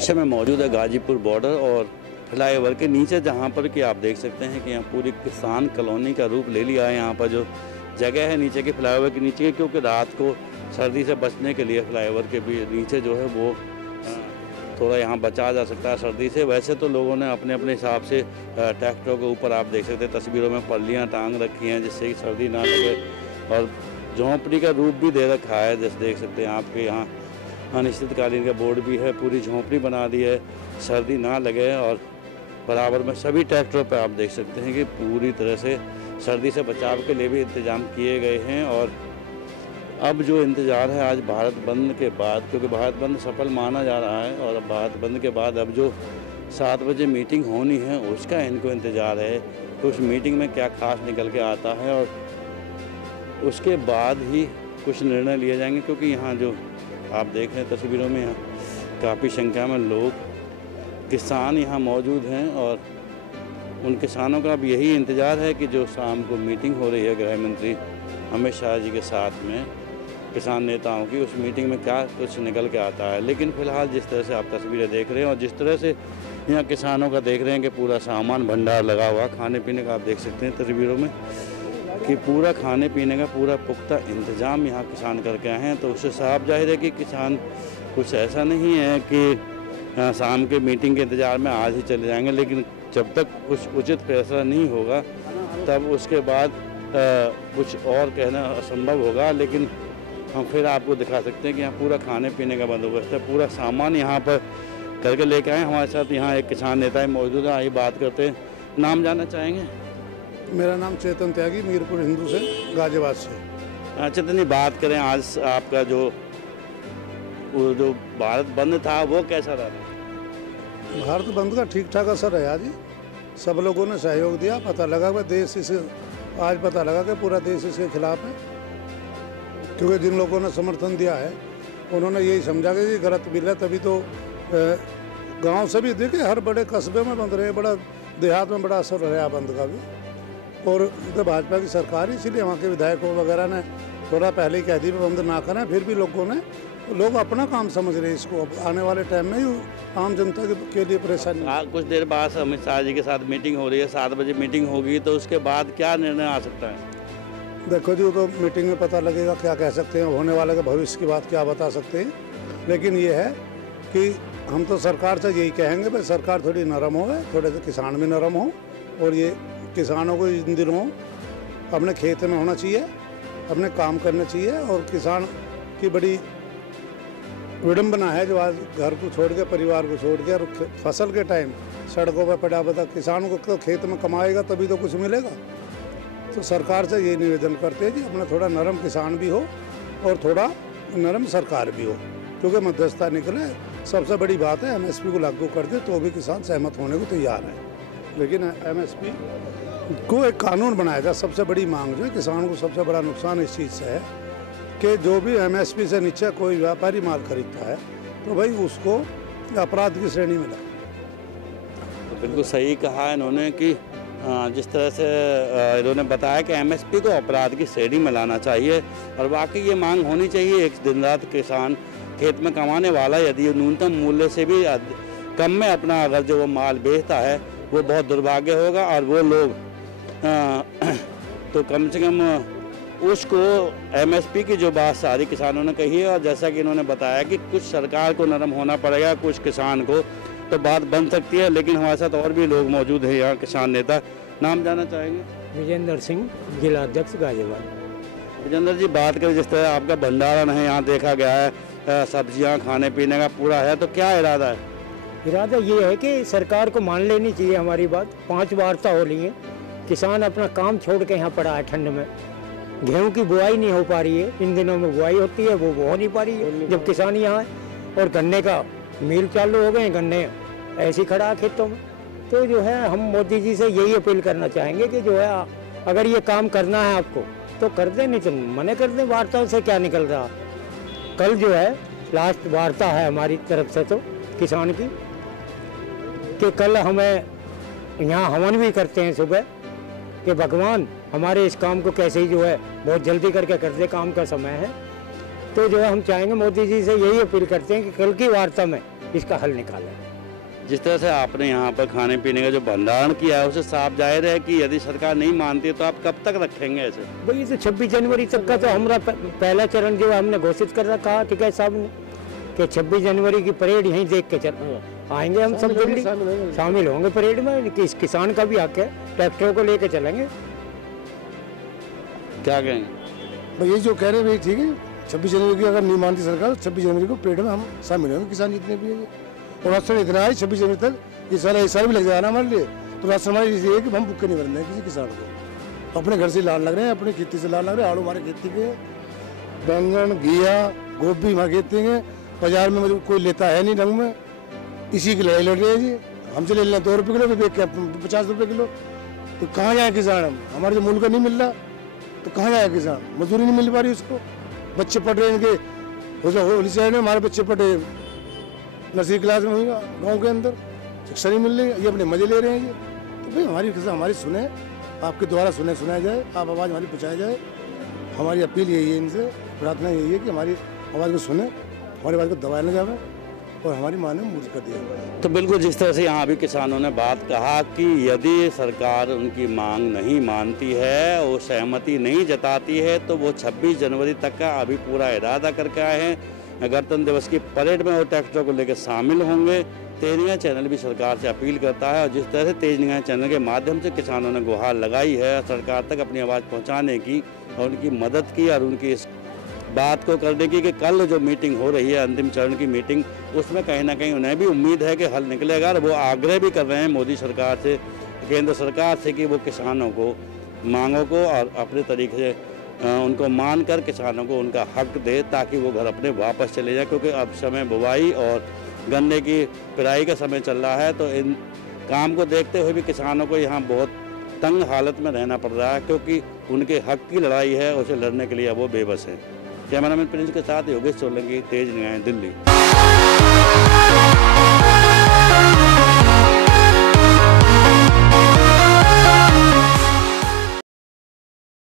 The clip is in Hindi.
इस समय मौजूद है गाजीपुर बॉर्डर और फ्लाईओवर के नीचे, जहां पर कि आप देख सकते हैं कि यहाँ पूरी किसान कॉलोनी का रूप ले लिया है। यहाँ पर जो जगह है नीचे के फ्लाईओवर के नीचे, क्योंकि रात को सर्दी से बचने के लिए फ्लाईओवर के भी नीचे जो है वो थोड़ा यहाँ बचा जा सकता है सर्दी से। वैसे तो लोगों ने अपने अपने हिसाब से ट्रैक्टरों के ऊपर आप देख सकते हैं तस्वीरों में पल्लियाँ टांग रखी हैं जिससे कि सर्दी ना लगे, और झोंपड़ी का रूप भी दे रखा है। जैसे देख सकते हैं आपके यहाँ अनिश्चितकालीन का बोर्ड भी है, पूरी झोंपड़ी बना दी है सर्दी ना लगे। और बराबर में सभी ट्रैक्टरों पर आप देख सकते हैं कि पूरी तरह से सर्दी से बचाव के लिए भी इंतजाम किए गए हैं। और अब जो इंतज़ार है आज भारत बंद के बाद, क्योंकि भारत बंद सफल माना जा रहा है, और अब भारत बंद के बाद अब जो 7 बजे मीटिंग होनी है उसका इनको इंतज़ार है कि उस मीटिंग में क्या खास निकल के आता है, और उसके बाद ही कुछ निर्णय लिए जाएंगे। क्योंकि यहाँ जो आप देख रहे हैं तस्वीरों में, यहाँ काफ़ी संख्या में लोग किसान यहाँ मौजूद हैं, और उन किसानों का अब यही इंतज़ार है कि जो शाम को मीटिंग हो रही है गृह मंत्री अमित शाह जी के साथ में किसान नेताओं की, उस मीटिंग में क्या कुछ निकल के आता है। लेकिन फ़िलहाल जिस तरह से आप तस्वीरें देख रहे हैं और जिस तरह से यहाँ किसानों का देख रहे हैं कि पूरा सामान भंडार लगा हुआ, खाने पीने का आप देख सकते हैं तस्वीरों में कि पूरा खाने पीने का पूरा पुख्ता इंतज़ाम यहाँ किसान करके आए हैं। तो उससे साफ जाहिर है कि किसान कुछ ऐसा नहीं है कि शाम के मीटिंग के इंतज़ार में आज ही चले जाएंगे, लेकिन जब तक कुछ उचित फैसला नहीं होगा तब उसके बाद कुछ और कहना असंभव होगा। लेकिन हम फिर आपको दिखा सकते हैं कि यहाँ पूरा खाने पीने का बंदोबस्त है, पूरा सामान यहाँ पर करके लेके आए। हमारे साथ यहाँ एक किसान नेता मौजूद है, आइए बात करते हैं। नाम जानना चाहेंगे? मेरा नाम चेतन त्यागी, मीरपुर हिंदू से, गाजियाबाद से। चेतन जी, बात करें आज आपका जो भारत बंद था वो कैसा रहा? भारत बंद का ठीक ठाक असर रहा जी, सब लोगों ने सहयोग दिया। पता लगा कि देश इसे, आज पता लगा कि पूरा देश इसके खिलाफ है, क्योंकि जिन लोगों ने समर्थन दिया है उन्होंने यही समझा कि गलत बिल है। तभी तो गांव से भी देखिए हर बड़े कस्बे में बंद रहे, बड़ा देहात में बड़ा असर रहा बंद का भी। और तो भाजपा की सरकार, इसीलिए वहाँ के विधायकों वगैरह ने थोड़ा पहले ही कह दी बंद ना करें, फिर भी लोग अपना काम समझ रहे हैं इसको। अब आने वाले टाइम में ही आम जनता के लिए परेशानी। कुछ देर बाद अमित शाह जी के साथ मीटिंग हो रही है, 7 बजे मीटिंग होगी, तो उसके बाद क्या निर्णय आ सकता है? देखो जी, वो तो मीटिंग में पता लगेगा क्या कह सकते हैं, होने वाले के भविष्य की बात क्या बता सकते हैं। लेकिन ये है कि हम तो सरकार से यही कहेंगे भाई सरकार थोड़ी नरम हो, थोड़े से किसान भी नरम हो, और ये किसानों को इन दिनों अपने खेत में होना चाहिए, अपने काम करना चाहिए। और किसान की बड़ी विडम्बना है जो आज घर को छोड़ के, परिवार को छोड़ के, और फसल के टाइम सड़कों पर पड़ा बता। किसान को तो खेत में कमाएगा तभी तो कुछ मिलेगा। तो सरकार से ये निवेदन करते हैं कि अपना थोड़ा नरम किसान भी हो और थोड़ा नरम सरकार भी हो, क्योंकि मध्यस्थता निकले। सबसे बड़ी बात है एमएसपी को लागू कर दे तो भी किसान सहमत होने को तैयार है, लेकिन एमएसपी को एक कानून बनाया जाए। सबसे बड़ी मांग जो है, किसान को सबसे बड़ा नुकसान इस चीज़ से है कि जो भी एमएसपी से नीचे कोई व्यापारी माल खरीदता है तो भाई उसको अपराध की श्रेणी में लाए। तो बिल्कुल सही कहा इन्होंने कि जिस तरह से इन्होंने बताया कि एमएसपी को अपराध की श्रेणी में लाना चाहिए, और वाकई ये मांग होनी चाहिए। एक दिन रात किसान खेत में कमाने वाला यदि न्यूनतम मूल्य से भी कम में अपना अगर जो वो माल बेचता है वो बहुत दुर्भाग्य होगा। और वो लोग तो कम से कम उसको एमएसपी की जो बात सारी किसानों ने कही है, और जैसा कि इन्होंने बताया कि कुछ सरकार को नरम होना पड़ेगा, कुछ किसान को, तो बात बन सकती है। लेकिन हमारे साथ और भी लोग मौजूद हैं यहाँ किसान नेता। नाम जानना चाहेंगे? विजेंद्र सिंह, जिला अध्यक्ष गाजियाबाद। विजेंद्र जी, बात करें जिस तरह आपका भंडारण है, यहाँ देखा गया है सब्जियाँ खाने पीने का पूरा है, तो क्या इरादा है? इरादा ये है कि सरकार को मान लेनी चाहिए हमारी बात। 5 वार्ता हो रही है, किसान अपना काम छोड़ के यहाँ पड़ा है ठंड में। गेहूँ की बुआई नहीं हो पा रही है, इन दिनों में बुआई होती है वो हो नहीं पा रही है जब किसान यहाँ है। और गन्ने का मिल चालू हो गए, गन्ने ऐसे खड़ा है खेतों में। तो जो है हम मोदी जी से यही अपील करना चाहेंगे कि जो है अगर ये काम करना है आपको तो कर दें, नहीं तो मना कर दें। वार्ता से क्या निकल रहा? कल जो है लास्ट वार्ता है हमारी तरफ से तो किसान की, कि कल हमें यहाँ हवन भी करते हैं सुबह कि भगवान हमारे इस काम को कैसे ही जो है बहुत जल्दी करके कर दे, काम का समय है। तो जो है हम चाहेंगे मोदी जी से यही अपील करते हैं कि कल की वार्ता में इसका हल निकालें। जिस तरह से आपने यहाँ पर खाने पीने का जो भंडारण किया है उसे साफ जाहिर है कि यदि सरकार नहीं मानती है तो आप कब तक रखेंगे ऐसे? भाई तो 26 जनवरी तक का तो हमारा पहला चरण जो हमने घोषित कर रखा है टिकैत साहब ने कि 26 जनवरी की परेड यहीं देख के चल आएंगे हम सब दिल्ली, शामिल होंगे परेड में। कि इस किसान का भी हक है, ट्रैक्टरों को लेके चलेंगे। क्या कहेंगे भाई? ये जो कह रहे हैं भाई ठीक है, 26 जनवरी की अगर नहीं मानती सरकार, 26 जनवरी को परेड में हम शामिल होंगे, किसान जितने भी हैं। और राशन इतना है 26 जनवरी तक, ये साल भी लग जाएगा ना हमारे लिए। तो राशन हमारे ये है कि हम भूखे नहीं मरने हैं किसी किसान को। अपने घर से लाल लग रहे हैं, अपनी खेती से लाल लग रहे हैं। आलू हमारे खेती के, बैंगन, घिया, गोभी हमारे खेती के। बाजार में कोई लेता है नहीं ढंग में, इसी की लड़ाई लड़ रहे हैं जी। हमसे ले लें 2 रुपये किलो, बेच के 50 रुपये किलो। तो कहाँ जाए किसान? हम हमारे जो मूल्य का नहीं मिल रहा तो कहाँ जाए किसान? मजदूरी नहीं मिल पा रही उसको। बच्चे पढ़ रहे हैं इनके होली साइड में, हमारे बच्चे पढ़े नर्सरी क्लास में होगा, गांव के अंदर शिक्षा नहीं मिल रही, ये अपने मजे ले रहे हैं ये। तो भाई हमारी सुने, आपके द्वारा सुनाया जाए, आप आवाज़ हमारी पहुँचाया जाए। हमारी अपील यही है, इनसे प्रार्थना यही है कि हमारी आवाज़ को सुने, हमारी आवाज़ को दबाया न जाए और हमारी मांग में मूर्त कर दिया जाए। तो बिल्कुल जिस तरह से यहाँ भी किसानों ने बात कहा कि यदि सरकार उनकी मांग नहीं मानती है और सहमति नहीं जताती है तो वो 26 जनवरी तक का अभी पूरा इरादा करके आए हैं। गणतंत्र दिवस की परेड में और ट्रैक्टरों को लेकर शामिल होंगे। तेज निगाह चैनल भी सरकार से अपील करता है और जिस तरह से तेज निगाह चैनल के माध्यम से किसानों ने गुहार लगाई है सरकार तक अपनी आवाज़ पहुँचाने की और उनकी मदद की और उनकी इस बात को करने की कि कल जो मीटिंग हो रही है अंतिम चरण की मीटिंग, उसमें कहीं ना कहीं उन्हें भी उम्मीद है कि हल निकलेगा। और वो आग्रह भी कर रहे हैं मोदी सरकार से, केंद्र सरकार से कि वो किसानों को मांगों को और अपने तरीके से उनको मानकर किसानों को उनका हक दे ताकि वो घर अपने वापस चले जाए। क्योंकि अब समय बुवाई और गन्ने की पिराई का समय चल रहा है, तो इन काम को देखते हुए भी किसानों को यहाँ बहुत तंग हालत में रहना पड़ रहा है क्योंकि उनके हक की लड़ाई है, उसे लड़ने के लिए अब वो बेबस है। कैमरामैन प्रिंस के साथ योगेश सोलंकी, तेज निगाहें, दिल्ली।